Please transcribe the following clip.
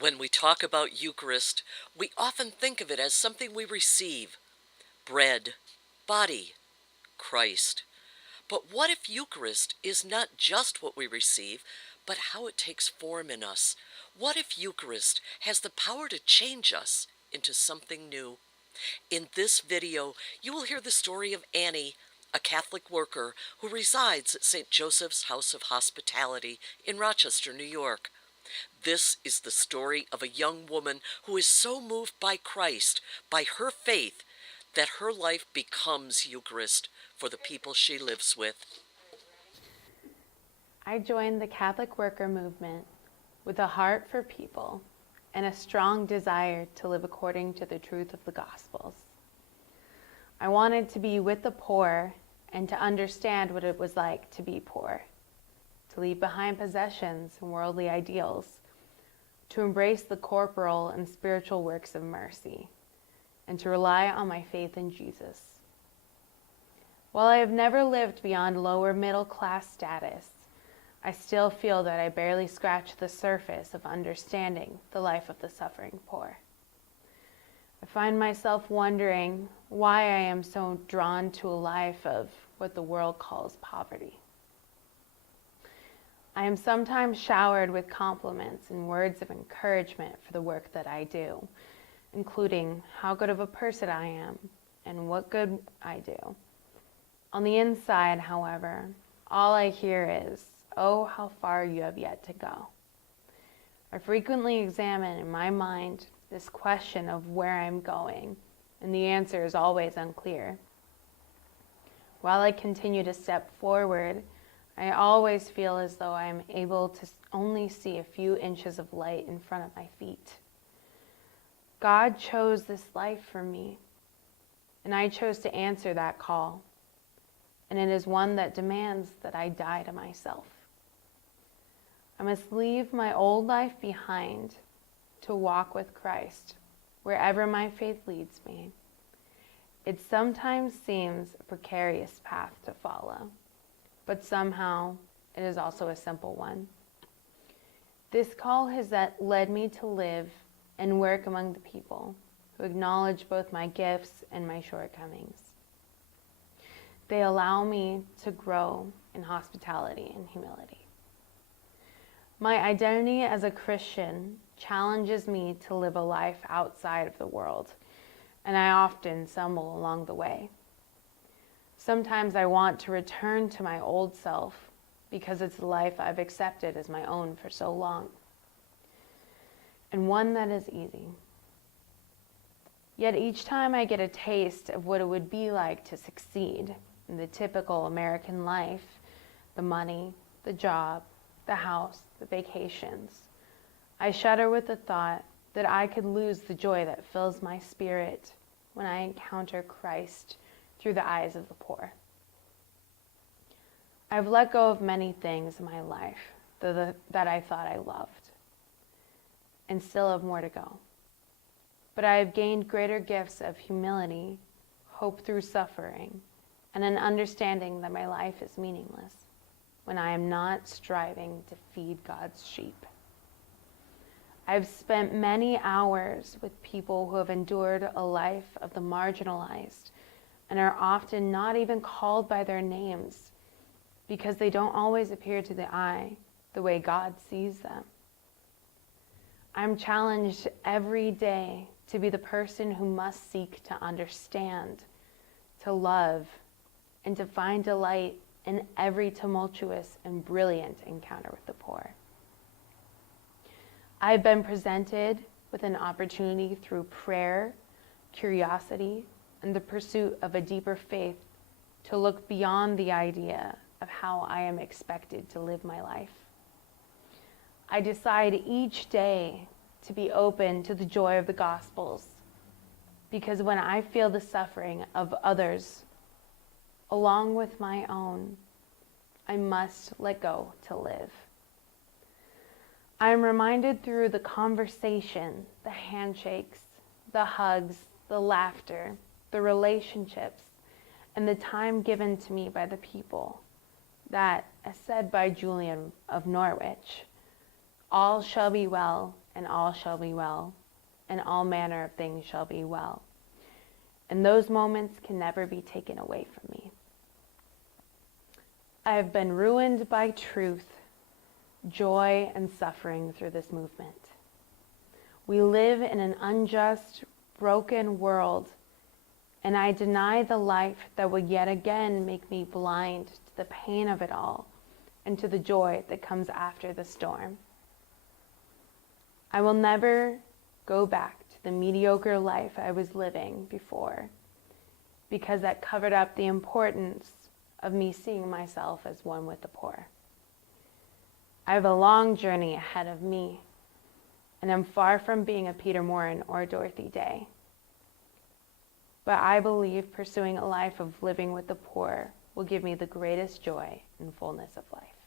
When we talk about Eucharist, we often think of it as something we receive: bread, body, Christ. But what if Eucharist is not just what we receive, but how it takes form in us? What if Eucharist has the power to change us into something new? In this video, you will hear the story of Annie, a Catholic worker who resides at St. Joseph's House of Hospitality in Rochester, New York. This is the story of a young woman who is so moved by Christ, by her faith, that her life becomes Eucharist for the people she lives with. I joined the Catholic worker movement with a heart for people and a strong desire to live according to the truth of the Gospels. I wanted to be with the poor and to understand what it was like to be poor, to leave behind possessions and worldly ideals, to embrace the corporal and spiritual works of mercy, and to rely on my faith in Jesus. While I have never lived beyond lower middle class status, I still feel that I barely scratch the surface of understanding the life of the suffering poor. I find myself wondering why I am so drawn to a life of what the world calls poverty. I am sometimes showered with compliments and words of encouragement for the work that I do, including how good of a person I am and what good I do. On the inside, however, all I hear is, "Oh, how far you have yet to go." I frequently examine in my mind this question of where I'm going, and the answer is always unclear. While I continue to step forward, I always feel as though I am able to only see a few inches of light in front of my feet. God chose this life for me, and I chose to answer that call, and it is one that demands that I die to myself. I must leave my old life behind to walk with Christ wherever my faith leads me. It sometimes seems a precarious path to follow, but somehow it is also a simple one. This call has led me to live and work among the people who acknowledge both my gifts and my shortcomings. They allow me to grow in hospitality and humility. My identity as a Christian challenges me to live a life outside of the world, and I often stumble along the way. Sometimes I want to return to my old self because it's the life I've accepted as my own for so long, and one that is easy. Yet each time I get a taste of what it would be like to succeed in the typical American life, the money, the job, the house, the vacations, I shudder with the thought that I could lose the joy that fills my spirit when I encounter Christ through the eyes of the poor. I've let go of many things in my life that I thought I loved, and still have more to go. But I have gained greater gifts of humility, hope through suffering, and an understanding that my life is meaningless when I am not striving to feed God's sheep. I've spent many hours with people who have endured a life of the marginalized and are often not even called by their names because they don't always appear to the eye the way God sees them. I'm challenged every day to be the person who must seek to understand, to love, and to find delight in every tumultuous and brilliant encounter with the poor. I've been presented with an opportunity through prayer, curiosity, and the pursuit of a deeper faith to look beyond the idea of how I am expected to live my life. I decide each day to be open to the joy of the Gospels, because when I feel the suffering of others along with my own, I must let go to live. I am reminded through the conversation, the handshakes, the hugs, the laughter, the relationships, and the time given to me by the people that, as said by Julian of Norwich, All shall be well, and all shall be well, and all manner of things shall be well. And those moments can never be taken away from me. I have been ruined by truth, joy, and suffering through this movement. We live in an unjust, broken world, and I deny the life that would yet again make me blind to the pain of it all and to the joy that comes after the storm. I will never go back to the mediocre life I was living before, because that covered up the importance of me seeing myself as one with the poor. I have a long journey ahead of me, and I'm far from being a Peter Morin or Dorothy Day. But I believe pursuing a life of living with the poor will give me the greatest joy and fullness of life.